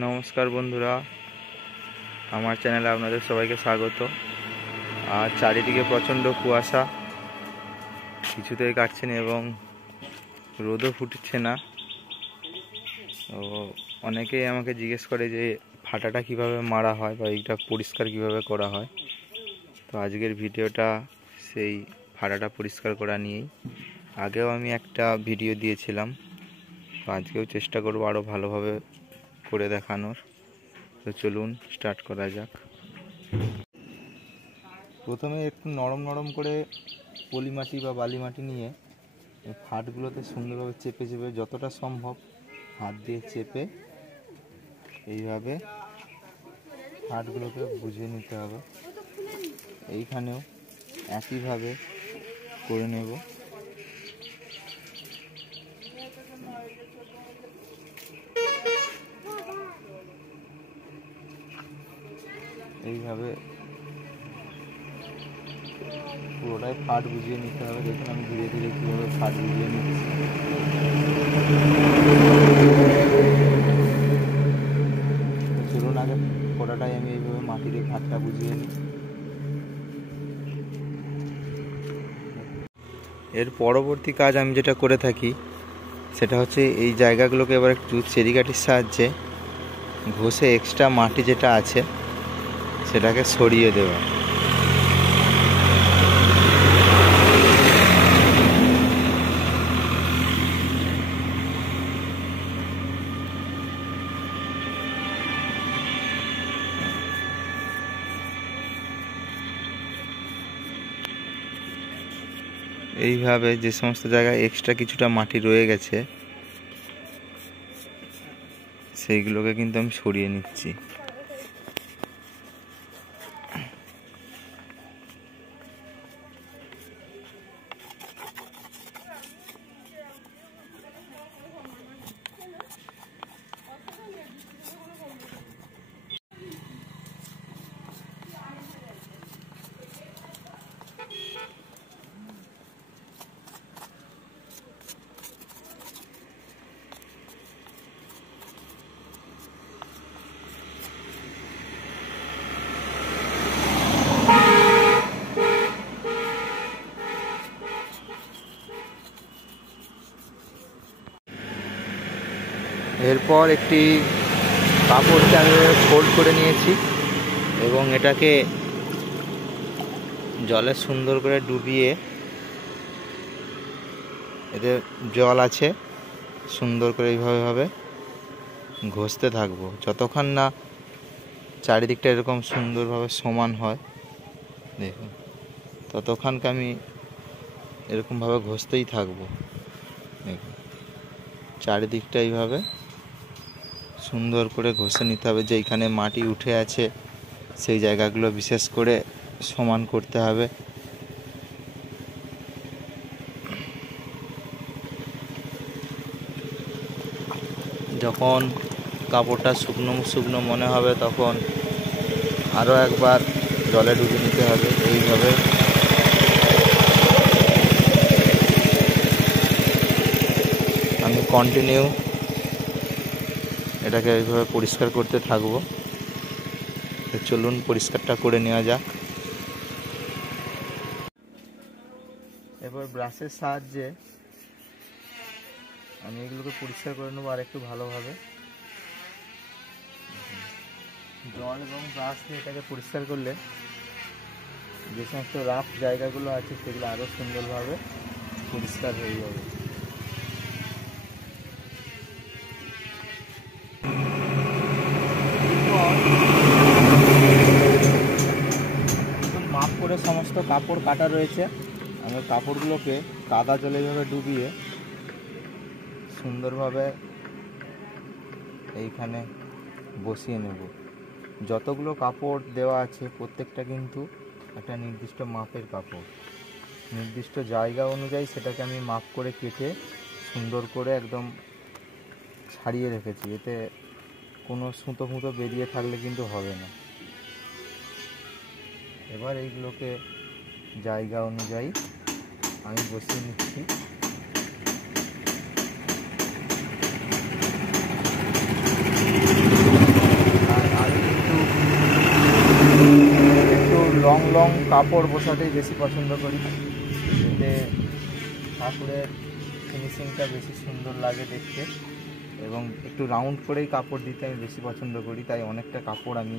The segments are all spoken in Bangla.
নমস্কার বন্ধুরা, আমার চ্যানেলে আপনাদের সবাইকে স্বাগত। আর চারিদিকে প্রচণ্ড কুয়াশা, কিছুতেই কাটছে না এবং রোদও ফুটছে না। তো অনেকেই আমাকে জিজ্ঞেস করে যে ফাটাটা কিভাবে মারা হয় বা এইটা পরিষ্কার কিভাবে করা হয়। তো আজকের ভিডিওটা সেই ফাটাটা পরিষ্কার করা নিয়েই। আগেও আমি একটা ভিডিও দিয়েছিলাম, তো আজকেও চেষ্টা করব আরও ভালোভাবে করে দেখানোর। তো চলুন স্টার্ট করা যাক। প্রথমে একটু নরম নরম করে পলি মাটি বা বালি মাটি নিয়ে ফাটগুলোতে সুন্দরভাবে চেপে চেপে যতটা সম্ভব হাত দিয়ে চেপে এইভাবে ফাটগুলোকে বুঝিয়ে নিতে হবে। এইখানেও একইভাবে করে নেব। এইভাবে পুরোটাই ফাট বুঝিয়ে নিতে হবে। দেখুন আমি ধীরে ধীরে কীভাবে ফাট বুঝিয়ে নিচ্ছি। চলুন আগে পুরোটাই আমি এইভাবে মাটি দিয়ে ফাটটা বুঝিয়ে নিই। এর পরবর্তী কাজ আমি যেটা করে থাকি সেটা হচ্ছে এই জায়গাগুলোকে এবার একটু চেরিকাঠির সাহায্যে ঘষে এক্সট্রা মাটি যেটা আছে সেটাকে সরিয়ে দেওয়া। এইভাবে যে সমস্ত জায়গায় এক্সট্রা কিছুটা মাটি রয়ে গেছে সেইগুলোকে কিন্তু আমি সরিয়ে নিচ্ছি। এরপর একটি কাপড়কে আমি ফোল্ড করে নিয়েছি এবং এটাকে জলে সুন্দর করে ডুবিয়ে, এতে জল আছে, সুন্দর করে এইভাবে ঘষতে থাকবো যতক্ষণ না চারিদিকটা এরকম সুন্দরভাবে সমান হয়। দেখুন ততক্ষণকে আমি এরকমভাবে ঘষতেই থাকবো। দেখুন চারিদিকটা এইভাবে সুন্দর করে ঘষে নিতে হবে। যেইখানে মাটি উঠে আছে সেই জায়গাগুলো বিশেষ করে সমান করতে হবে। যখন কাপড়টা শুকনো শুকনো মনে হবে তখন আরও একবার জলে ডুবিয়ে নিতে হবে। এইভাবে আমি কন্টিনিউ এটাকে এইভাবে পরিষ্কার করতে থাকবো। চলুন পরিষ্কারটা করে নেওয়া যাক। এবার ব্রাশের সাহায্যে আমি এগুলোকে পরিষ্কার করে নেবো আর একটু ভালোভাবে। জল এবং ব্রাশ দিয়ে এটাকে পরিষ্কার করলে যে সমস্ত রাফ জায়গাগুলো আছে সেগুলো আরও সুন্দরভাবে পরিষ্কার হয়ে যাবে। মাপ করে সমস্ত কাপড় কাটা রয়েছে। আমি কাপড়গুলোকে কাদা জলে এইভাবে ডুবিয়ে সুন্দরভাবে এইখানে বসিয়ে নেব। যতগুলো কাপড় দেওয়া আছে প্রত্যেকটা কিন্তু একটা নির্দিষ্ট মাপের কাপড়, নির্দিষ্ট জায়গা অনুযায়ী সেটাকে আমি মাপ করে কেটে সুন্দর করে একদম ছাড়িয়ে রেখেছি। এতে কোনো সুতো ফুতো বেরিয়ে থাকলে কিন্তু হবে না। এবার এইগুলোকে জায়গা অনুযায়ী আমি বসিয়ে নিচ্ছি। লং কাপড় বসাতেই বেশি পছন্দ করি, এতে ঠাকুরের ফিনিশিংটা বেশি সুন্দর লাগে দেখতে, এবং একটু রাউন্ড করেই কাপড় দিতে আমি বেশি পছন্দ করি। তাই অনেকটা কাপড় আমি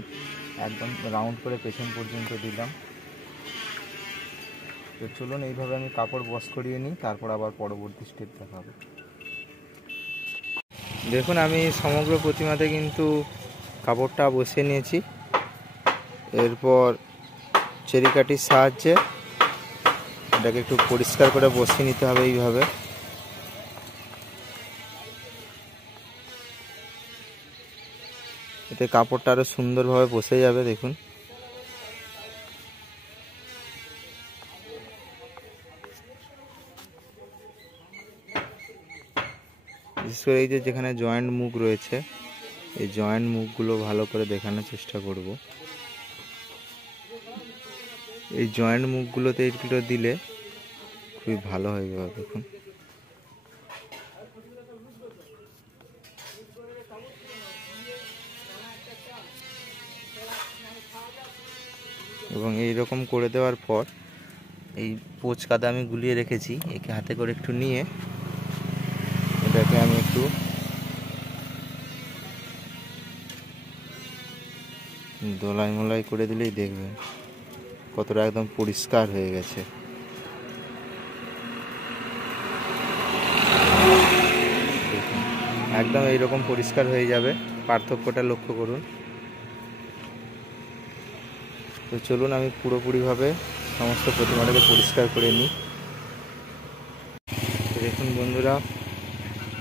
একদম রাউন্ড করে পেছন পর্যন্ত দিলাম। তো চলুন এইভাবে আমি কাপড় বস করিয়ে নিই, তারপর আবার পরবর্তী স্টেপ দেখাবো। দেখুন আমি সমগ্র প্রতিমাতে কিন্তু কাপড়টা বসিয়ে নিয়েছি। এরপর চেরিকাঠির সাহায্যে এটাকে একটু পরিষ্কার করে বসিয়ে নিতে হবে এইভাবে। এতে কাপড়টা আরও সুন্দরভাবে বসে যাবে। দেখুন বিশেষ করে এই যে যেখানে জয়েন্ট মুখ রয়েছে, এই জয়েন্ট মুখগুলো ভালো করে দেখানোর চেষ্টা করব। এই জয়েন্ট মুখগুলোতে এইগুলো দিলে খুবই ভালো হয়ে যাবে। দেখুন এবং এই রকম করে দেওয়ার পর এই পোচ কাদা আমি গুলিয়ে রেখেছি, একে হাতে করে একটু নিয়ে এটাকে আমি একটু দোলাই মোলাই করে দিলেই দেখবেন কতটা একদম পরিষ্কার হয়ে গেছে। একদম এইরকম পরিষ্কার হয়ে যাবে, পার্থক্যটা লক্ষ্য করুন। তো চলুন আমি পুরোপুরিভাবে সমস্ত প্রতিমাটাকে পরিষ্কার করে নিই। দেখুন বন্ধুরা,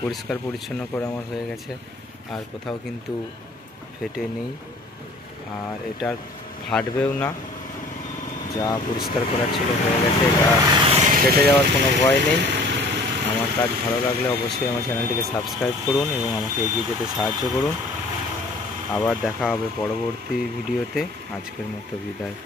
পরিষ্কার পরিচ্ছন্ন করে আমার হয়ে গেছে, আর কোথাও কিন্তু ফেটে নেই, আর এটা ফাটবেও না। যা পরিষ্কার করার ছিল হয়ে গেছে, এটা ফেটে যাওয়ার কোনো ভয় নেই। আমার কাজ ভালো লাগলে অবশ্যই আমার চ্যানেলটিকে সাবস্ক্রাইব করুন এবং আমাকে এগিয়ে যেতে সাহায্য করুন। আবার দেখা হবে পরবর্তী ভিডিওতে। আজকের মতো বিদায়।